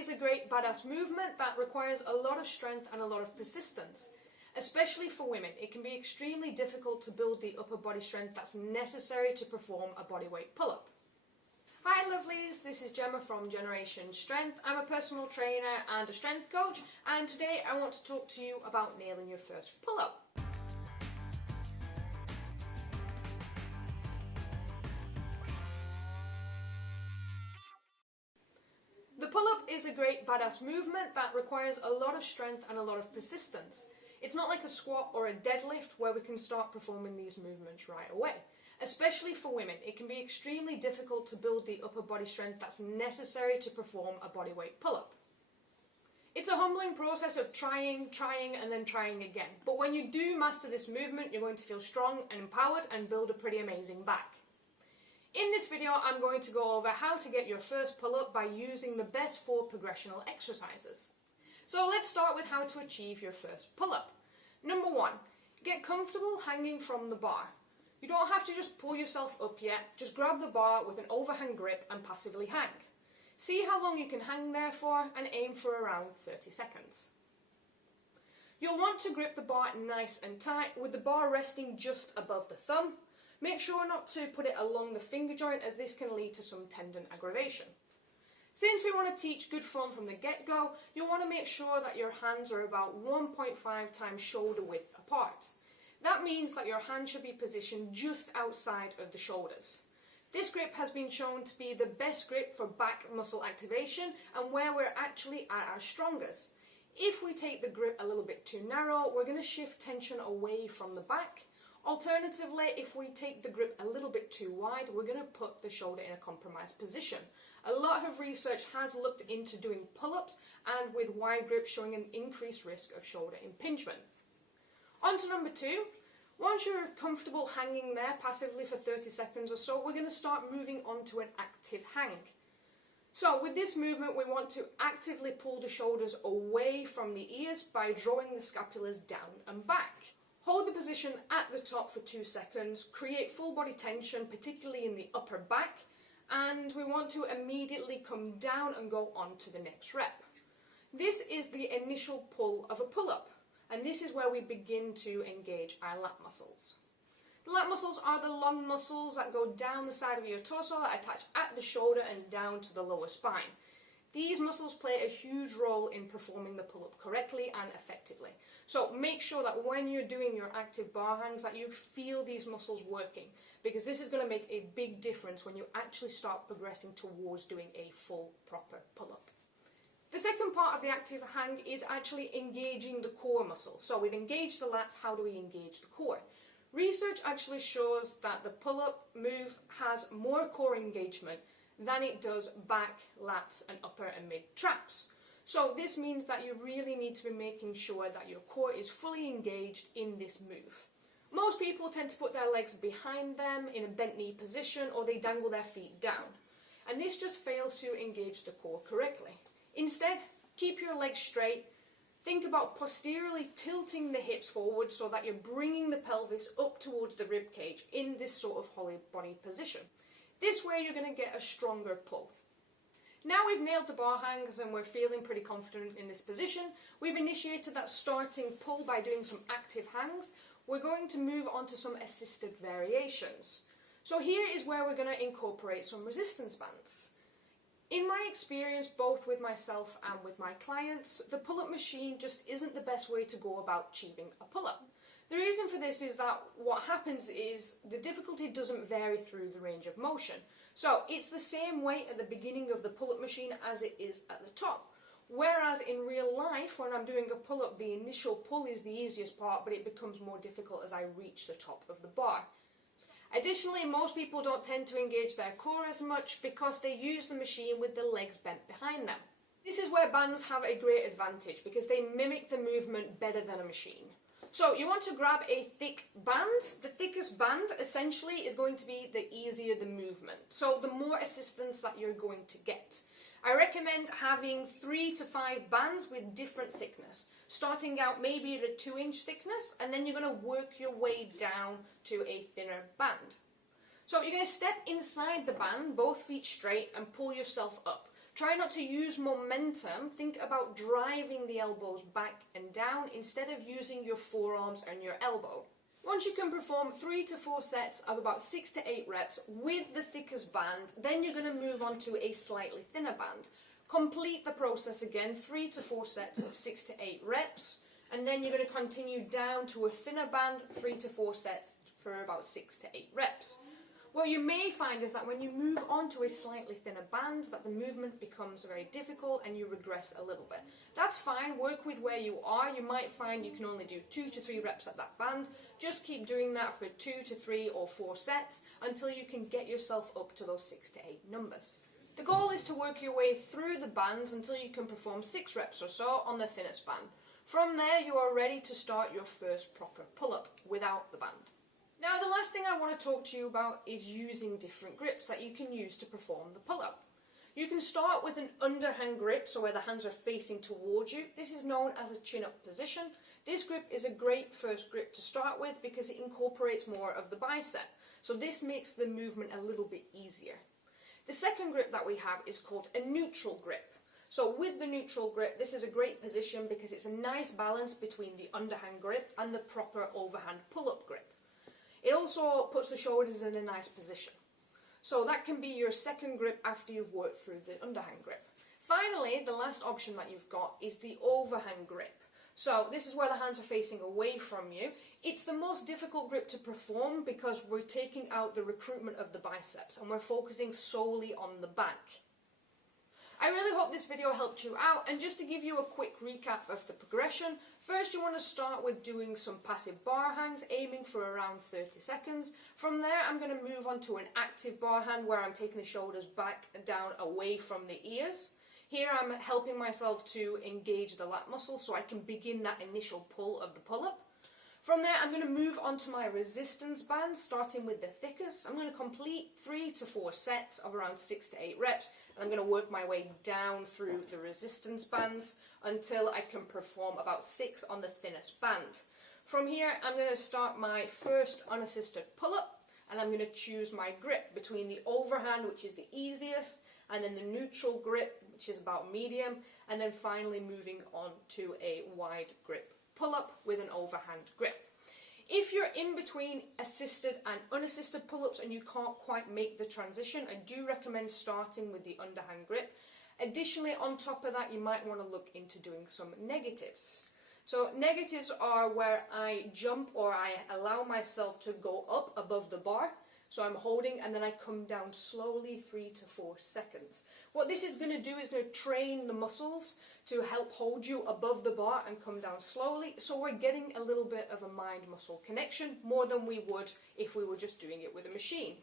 is a great badass movement that requires a lot of strength and a lot of persistence. Especially for women, it can be extremely difficult to build the upper body strength that's necessary to perform a bodyweight pull-up. Hi lovelies, this is Gemma from Generation Strength. I'm a personal trainer and a strength coach, and today I want to talk to you about nailing your first pull-up. The pull-up is a great badass movement that requires a lot of strength and a lot of persistence. It's not like a squat or a deadlift where we can start performing these movements right away. Especially for women, it can be extremely difficult to build the upper body strength that's necessary to perform a bodyweight pull-up. It's a humbling process of trying, and then trying again. But when you do master this movement, you're going to feel strong and empowered and build a pretty amazing back. In this video, I'm going to go over how to get your first pull-up by using the best 4 progressional exercises. So let's start with how to achieve your first pull-up. Number 1, get comfortable hanging from the bar. You don't have to just pull yourself up yet, just grab the bar with an overhand grip and passively hang. See how long you can hang there for and aim for around 30 seconds. You'll want to grip the bar nice and tight with the bar resting just above the thumb. Make sure not to put it along the finger joint as this can lead to some tendon aggravation. Since we want to teach good form from the get-go, you'll want to make sure that your hands are about 1.5 times shoulder width apart. That means that your hand should be positioned just outside of the shoulders. This grip has been shown to be the best grip for back muscle activation and where we're actually at our strongest. If we take the grip a little bit too narrow, we're going to shift tension away from the back. Alternatively, if we take the grip a little bit too wide, we're going to put the shoulder in a compromised position. A lot of research has looked into doing pull-ups and with wide grip showing an increased risk of shoulder impingement. On to number 2. Once you're comfortable hanging there passively for 30 seconds or so, we're going to start moving on to an active hang. So with this movement, we want to actively pull the shoulders away from the ears by drawing the scapulars down and back. Hold the position at the top for 2 seconds, create full body tension, particularly in the upper back, and we want to immediately come down and go on to the next rep. This is the initial pull of a pull-up, and this is where we begin to engage our lat muscles. The lat muscles are the long muscles that go down the side of your torso that attach at the shoulder and down to the lower spine. These muscles play a huge role in performing the pull-up correctly and effectively. So make sure that when you're doing your active bar hangs that you feel these muscles working, because this is going to make a big difference when you actually start progressing towards doing a full proper pull-up. The second part of the active hang is actually engaging the core muscle. So we've engaged the lats, how do we engage the core? Research actually shows that the pull-up move has more core engagement than it does back, lats and upper and mid traps. So this means that you really need to be making sure that your core is fully engaged in this move. Most people tend to put their legs behind them in a bent knee position, or they dangle their feet down. And this just fails to engage the core correctly. Instead, keep your legs straight. Think about posteriorly tilting the hips forward so that you're bringing the pelvis up towards the rib cage in this sort of Hollowbody position. This way you're going to get a stronger pull. Now we've nailed the bar hangs and we're feeling pretty confident in this position. We've initiated that starting pull by doing some active hangs. We're going to move on to some assisted variations. So here is where we're going to incorporate some resistance bands. In my experience, both with myself and with my clients, the pull-up machine just isn't the best way to go about achieving a pull-up. The reason for this is that what happens is the difficulty doesn't vary through the range of motion. So it's the same weight at the beginning of the pull-up machine as it is at the top. Whereas in real life, when I'm doing a pull-up, the initial pull is the easiest part, but it becomes more difficult as I reach the top of the bar. Additionally, most people don't tend to engage their core as much because they use the machine with the legs bent behind them. This is where bands have a great advantage because they mimic the movement better than a machine. So you want to grab a thick band. The thickest band essentially is going to be the easier the movement. So the more assistance that you're going to get. I recommend having 3 to 5 bands with different thickness. Starting out maybe at a 2-inch thickness, and then you're going to work your way down to a thinner band. So you're going to step inside the band, both feet straight, and pull yourself up. Try not to use momentum. Think about driving the elbows back and down instead of using your forearms and your elbow. Once you can perform 3 to 4 sets of about 6 to 8 reps with the thickest band, then you're going to move on to a slightly thinner band. Complete the process again, 3 to 4 sets of 6 to 8 reps, and then you're going to continue down to a thinner band, 3 to 4 sets for about 6 to 8 reps. What you may find is that when you move on to a slightly thinner band, that the movement becomes very difficult and you regress a little bit. That's fine, work with where you are. You might find you can only do 2 to 3 reps at that band. Just keep doing that for 2 to 3 or 4 sets until you can get yourself up to those 6 to 8 numbers. The goal is to work your way through the bands until you can perform 6 reps or so on the thinnest band. From there, you are ready to start your first proper pull-up without the band. Now, the last thing I want to talk to you about is using different grips that you can use to perform the pull-up. You can start with an underhand grip, so where the hands are facing towards you. This is known as a chin-up position. This grip is a great first grip to start with because it incorporates more of the bicep. So this makes the movement a little bit easier. The second grip that we have is called a neutral grip. So with the neutral grip, this is a great position because it's a nice balance between the underhand grip and the proper overhand pull-up grip. It also puts the shoulders in a nice position. So that can be your second grip after you've worked through the underhand grip. Finally, the last option that you've got is the overhand grip. So this is where the hands are facing away from you. It's the most difficult grip to perform because we're taking out the recruitment of the biceps and we're focusing solely on the back. I really hope this video helped you out, and just to give you a quick recap of the progression, first you want to start with doing some passive bar hangs, aiming for around 30 seconds. From there I'm going to move on to an active bar hand where I'm taking the shoulders back and down away from the ears. Here I'm helping myself to engage the lat muscles so I can begin that initial pull of the pull-up. From there I'm going to move on to my resistance band, starting with the thickest. I'm going to complete 3 to 4 sets of around 6 to 8 reps. I'm going to work my way down through the resistance bands until I can perform about 6 on the thinnest band. From here, I'm going to start my first unassisted pull-up, and I'm going to choose my grip between the overhand, which is the easiest, and then the neutral grip, which is about medium, and then finally moving on to a wide grip pull-up with an overhand grip. If you're in between assisted and unassisted pull-ups and you can't quite make the transition, I do recommend starting with the underhand grip. Additionally, on top of that, you might want to look into doing some negatives. So negatives are where I jump or I allow myself to go up above the bar. So I'm holding and then I come down slowly 3 to 4 seconds. What this is going to do is going to train the muscles to help hold you above the bar and come down slowly. So we're getting a little bit of a mind-muscle connection, more than we would if we were just doing it with a machine.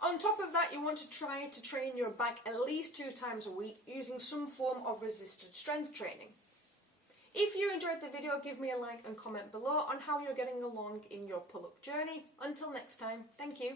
On top of that, you want to try to train your back at least 2 times a week using some form of resisted strength training. If you enjoyed the video, give me a like and comment below on how you're getting along in your pull-up journey. Until next time, thank you.